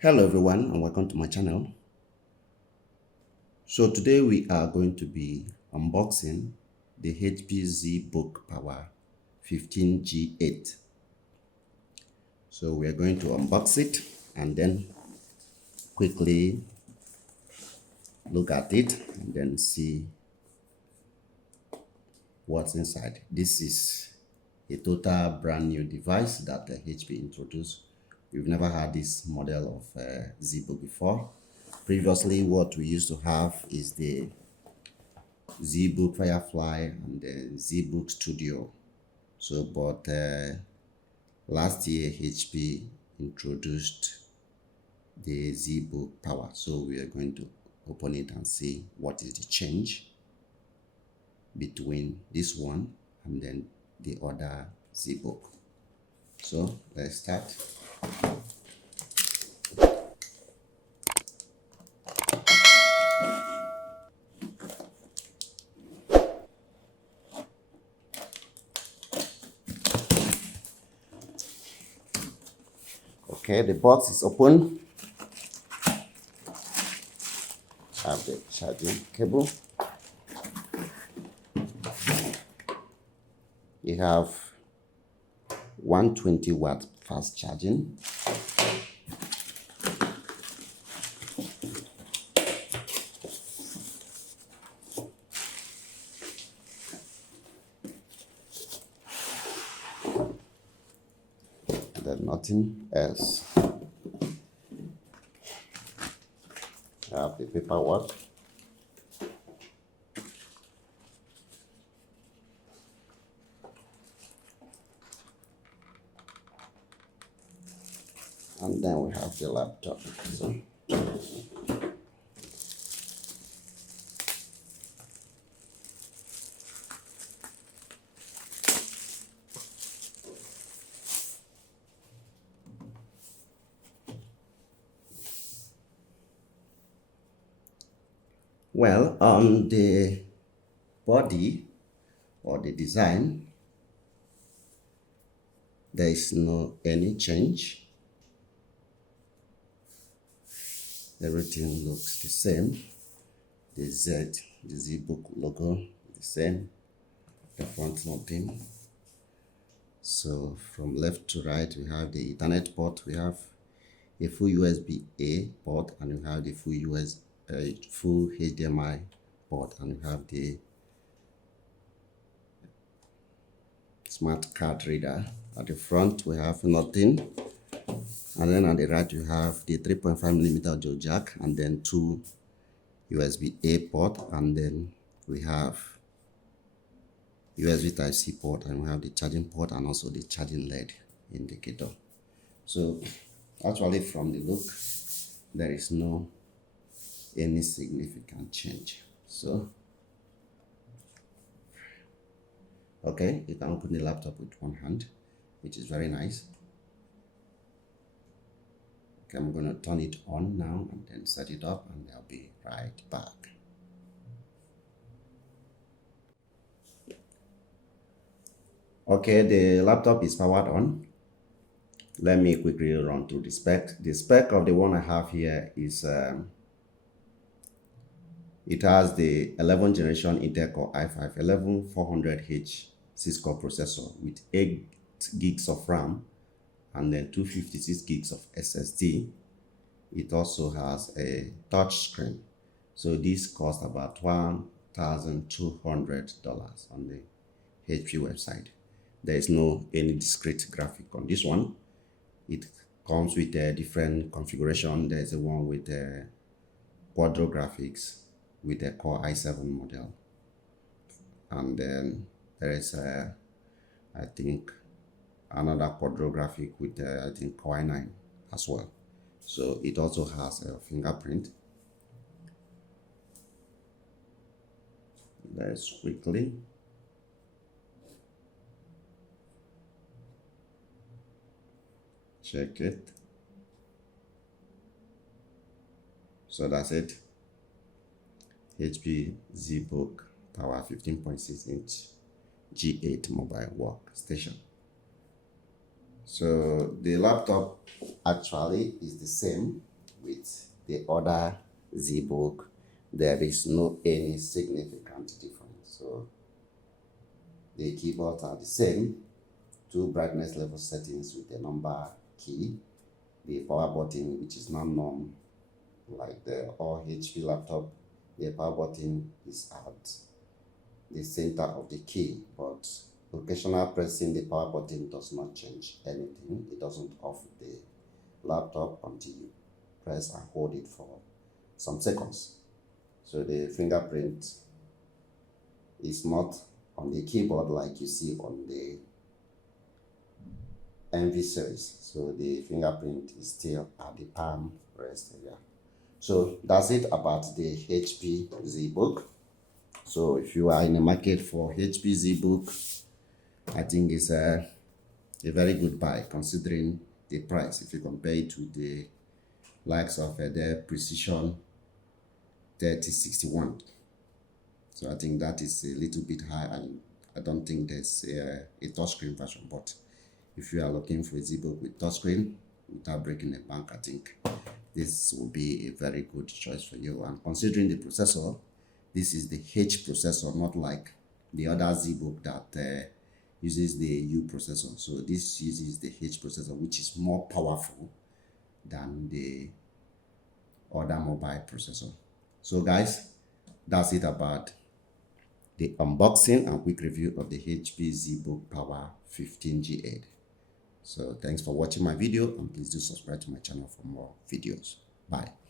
Hello everyone and welcome to my channel. So today we are going to be unboxing the HP ZBook Power 15G8. So we are going to unbox it and then quickly look at it and then see what's inside. This is a total brand new device that HP introduced. We've never had this model of ZBook before. Previously, what we used to have is the ZBook Firefly and the ZBook Studio. So, but last year HP introduced the ZBook Power. So we are going to open it and see what is the change between this one and then the other ZBook. So let's start. Okay, the box is open. Have the charging cable. You have 120 watt fast charging. There's nothing else. I have the paperwork. And then we have the laptop. So, well, on the body or the design, there is no any change. Everything looks the same. The ZBook logo, the same. The front nothing. So from left to right, we have the Ethernet port. We have a full USB-A port, and we have the full HDMI port, and we have the smart card reader. At the front, we have nothing. And then on the right, you have the 3.5mm audio jack, and then two USB-A port, and then we have USB Type-C port, and we have the charging port and also the charging LED indicator. So actually from the look, there is no any significant change. So okay, you can open the laptop with one hand, which is very nice. Okay, I'm going to turn it on now and then set it up, and I'll be right back. Okay, the laptop is powered on. Let me quickly run through the spec. The spec of the one I have here is it has the 11th generation Intel Core i5 11400H 6-core processor with 8 gigs of RAM and then 256 gigs of SSD. It also has a touch screen. So this costs about $1,200 on the HP website. There is no any discrete graphic on this one. It comes with a different configuration. There is a one with a quadro graphics with a Core i7 model. And then there is a, I think, another quadro graphic with I think Core i9 as well. So it also has a fingerprint. Let's quickly check it. So that's it. HP ZBook Power 15.6-inch G8 mobile workstation. So the laptop actually is the same with the other ZBook. There is no any significant difference. So the keyboards are the same. Two brightness level settings with the number key. The power button, which is not known like the all HP laptop, the power button is at the center of the key, but occasional pressing the power button does not change anything. It doesn't off the laptop until you press and hold it for some seconds. So the fingerprint is not on the keyboard like you see on the NV series. So the fingerprint is still at the palm rest area. So that's it about the HP ZBook. So if you are in the market for HP ZBook, I think it's a very good buy considering the price. If you compare it to the likes of the Precision 3061. So I think that is a little bit high, and I don't think there's a touchscreen version. But if you are looking for a ZBook with touchscreen without breaking the bank, I think this will be a very good choice for you. And considering the processor, this is the H processor, not like the other ZBook that uses the U processor. So this uses the H processor, which is more powerful than the other mobile processor. So guys, that's it about the unboxing and quick review of the HP ZBook Power 15G8. So thanks for watching my video, and please do subscribe to my channel for more videos. Bye.